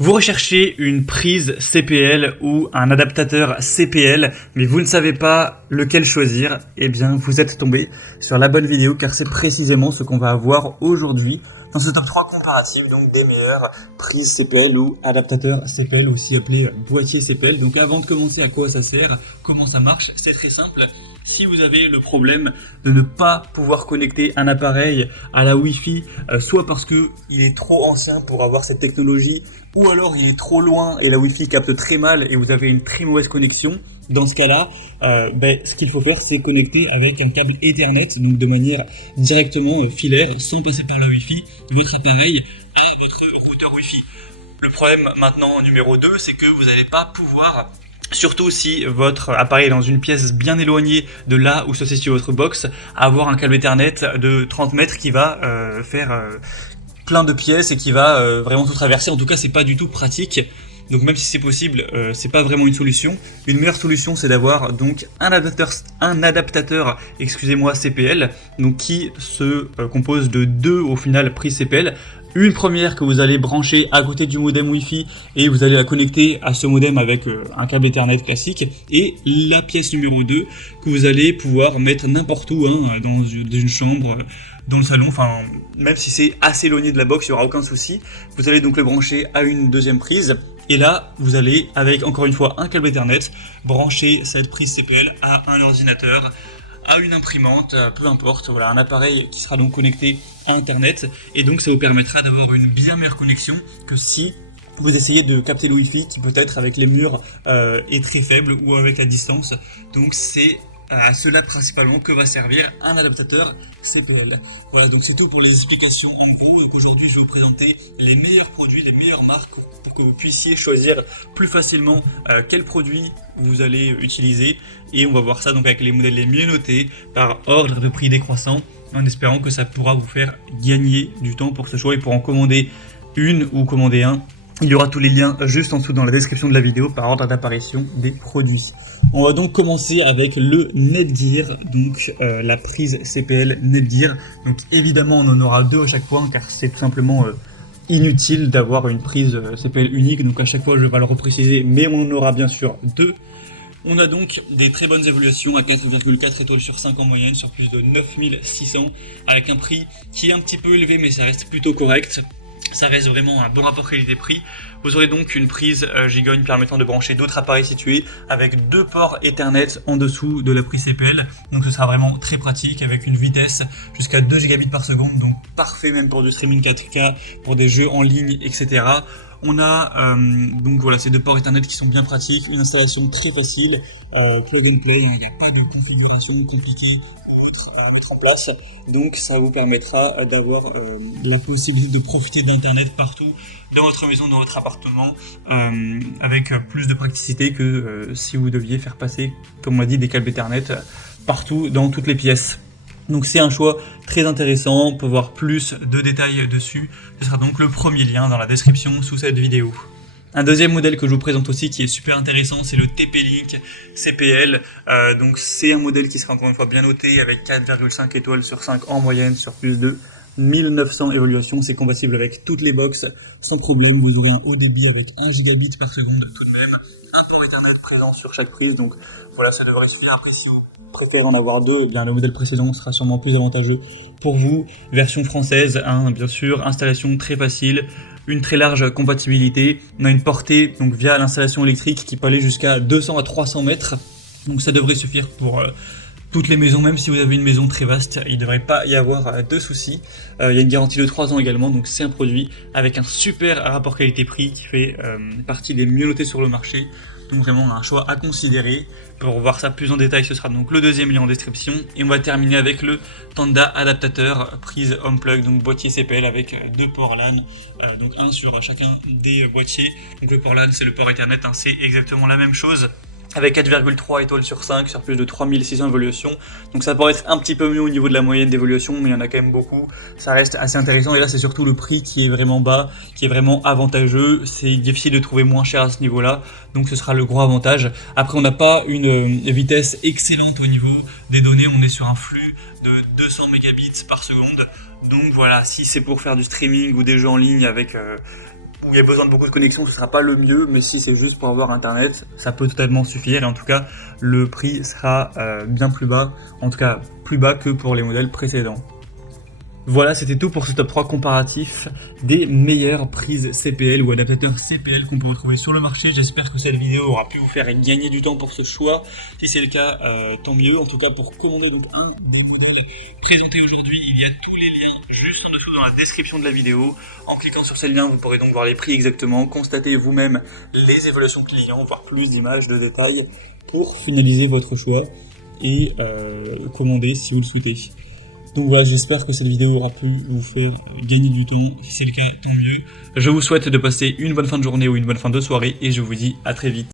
Vous recherchez une prise CPL ou un adaptateur CPL, mais vous ne savez pas lequel choisir, eh bien vous êtes tombé sur la bonne vidéo car c'est précisément ce qu'on va avoir aujourd'hui dans ce top 3 comparatif donc des meilleures prises CPL ou adaptateurs CPL, aussi appelé boîtier CPL. Donc avant de commencer, à quoi ça sert, comment ça marche, c'est très simple. Si vous avez le problème de ne pas pouvoir connecter un appareil à la Wi-Fi, soit parce que il est trop ancien pour avoir cette technologie, ou alors il est trop loin et la Wi-Fi capte très mal et vous avez une très mauvaise connexion, dans ce cas-là, ce qu'il faut faire, c'est connecter avec un câble Ethernet, donc de manière directement filaire, sans passer par la Wi-Fi, votre appareil à votre routeur Wi-Fi. Le problème maintenant numéro 2, c'est que vous n'allez pas pouvoir, surtout si votre appareil est dans une pièce bien éloignée de là où se situe votre box, avoir un câble Ethernet de 30 mètres qui va faire plein de pièces et qui va vraiment tout traverser. En tout cas, c'est pas du tout pratique. Donc même si c'est possible, c'est pas vraiment une solution. Une meilleure solution, c'est d'avoir donc un adaptateur, CPL, donc qui se compose de deux au final prises CPL. Une première que vous allez brancher à côté du modem Wi-Fi et vous allez la connecter à ce modem avec un câble Ethernet classique, et la pièce numéro 2 que vous allez pouvoir mettre n'importe où, dans une chambre, dans le salon, enfin même si c'est assez éloigné de la box, il n'y aura aucun souci. Vous allez donc le brancher à une deuxième prise. Et là, vous allez, avec encore une fois un câble Ethernet, brancher cette prise CPL à un ordinateur, à une imprimante, peu importe, voilà, un appareil qui sera donc connecté à Internet. Et donc ça vous permettra d'avoir une bien meilleure connexion que si vous essayez de capter le Wi-Fi, qui peut-être avec les murs est très faible, ou avec la distance. Donc c'est à cela principalement que va servir un adaptateur CPL. Voilà, donc c'est tout pour les explications en gros. Donc aujourd'hui je vais vous présenter les meilleurs produits, les meilleures marques pour que vous puissiez choisir plus facilement quel produit vous allez utiliser, et on va voir ça donc avec les modèles les mieux notés par ordre de prix décroissant, en espérant que ça pourra vous faire gagner du temps pour ce choix. Et pour en commander une ou commander un, il y aura tous les liens juste en dessous dans la description de la vidéo par ordre d'apparition des produits. On va donc commencer avec le Netgear, donc la prise CPL Netgear. Donc évidemment on en aura deux à chaque fois car c'est tout simplement inutile d'avoir une prise CPL unique, donc à chaque fois je vais le repréciser, mais on en aura bien sûr deux. On a donc des très bonnes évaluations à 4,4 étoiles sur 5 en moyenne, sur plus de 9600, avec un prix qui est un petit peu élevé mais ça reste plutôt correct. Ça reste vraiment un bon rapport qualité-prix. Vous aurez donc une prise Gigogne permettant de brancher d'autres appareils situés, avec deux ports Ethernet en dessous de la prise CPL. Donc ce sera vraiment très pratique, avec une vitesse jusqu'à 2 gigabits par seconde, donc parfait même pour du streaming 4K, pour des jeux en ligne, etc. On a donc voilà ces deux ports Ethernet qui sont bien pratiques, une installation très facile, plug and play, il n'y a pas de configuration compliquée à mettre en place, donc ça vous permettra d'avoir la possibilité de profiter d'internet partout dans votre maison, dans votre appartement, avec plus de praticité que si vous deviez faire passer, comme on l'a dit, des câbles Ethernet partout dans toutes les pièces. Donc c'est un choix très intéressant, on peut voir plus de détails dessus, ce sera donc le premier lien dans la description sous cette vidéo. Un deuxième modèle que je vous présente aussi qui est super intéressant, c'est le TP-Link CPL. Donc c'est un modèle qui sera encore une fois bien noté avec 4,5 étoiles sur 5 en moyenne sur plus de 1900 évaluations. C'est compatible avec toutes les box sans problème. Vous aurez un haut débit avec 1 gigabit par seconde tout de même. Un port Ethernet présent sur chaque prise. Donc voilà, ça devrait suffire. Après, si vous préférez en avoir deux, eh bien le modèle précédent sera sûrement plus avantageux pour vous. Version française, bien sûr, installation très facile. Une très large compatibilité, on a une portée donc via l'installation électrique qui peut aller jusqu'à 200 à 300 mètres, donc ça devrait suffire pour toutes les maisons. Même si vous avez une maison très vaste, il ne devrait pas y avoir de soucis. Il y a une garantie de 3 ans également, donc c'est un produit avec un super rapport qualité-prix qui fait partie des mieux notés sur le marché. Donc vraiment un choix à considérer. Pour voir ça plus en détail, ce sera donc le deuxième lien en description. Et on va terminer avec le Tanda adaptateur prise home plug, donc boîtier CPL avec deux ports LAN, donc un sur chacun des boîtiers. Donc le port LAN c'est le port Ethernet, c'est exactement la même chose, avec 4,3 étoiles sur 5 sur plus de 3600 évaluations. Donc ça pourrait être un petit peu mieux au niveau de la moyenne d'évaluation, mais il y en a quand même beaucoup. Ça reste assez intéressant, et là c'est surtout le prix qui est vraiment bas, qui est vraiment avantageux. C'est difficile de trouver moins cher à ce niveau-là, donc ce sera le gros avantage. Après on n'a pas une vitesse excellente au niveau des données, on est sur un flux de 200 mégabits par seconde. Donc voilà, si c'est pour faire du streaming ou des jeux en ligne avec où il y a besoin de beaucoup de connexion, ce sera pas le mieux, mais si c'est juste pour avoir internet, ça peut totalement suffire, et en tout cas, le prix sera bien plus bas, en tout cas plus bas que pour les modèles précédents. Voilà, c'était tout pour ce top 3 comparatif des meilleures prises CPL ou adaptateurs CPL qu'on peut retrouver sur le marché. J'espère que cette vidéo aura pu vous faire gagner du temps pour ce choix. Si c'est le cas, tant mieux. En tout cas, pour commander donc un des modèles présentés aujourd'hui, il y a tous les liens juste en dessous dans la description de la vidéo. En cliquant sur ces liens, vous pourrez donc voir les prix exactement, constater vous-même les évaluations clients, voir plus d'images, de détails pour finaliser votre choix et commander si vous le souhaitez. Donc voilà, j'espère que cette vidéo aura pu vous faire gagner du temps. Si c'est le cas, tant mieux. Je vous souhaite de passer une bonne fin de journée ou une bonne fin de soirée et je vous dis à très vite.